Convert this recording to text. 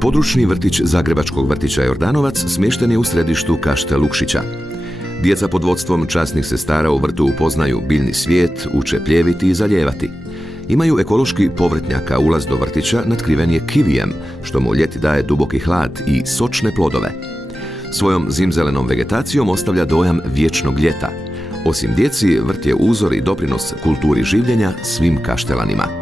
Područni vrtić Zagrebačkog vrtića Jordanovac smješten je u središtu Kašte Lukšića. Djeca pod vodstvom časnih sestara u vrtu upoznaju biljni svijet, uče pljeviti i zalijevati. Imaju ekološki povrtnjak, a ulaz do vrtića natkriven je kivijem, što mu ljeti daje duboki hlad i sočne plodove. Svojom zimzelenom vegetacijom ostavlja dojam vječnog ljeta. Osim djeci, vrt je uzor i doprinos kulturi življenja svim Kaštelanima.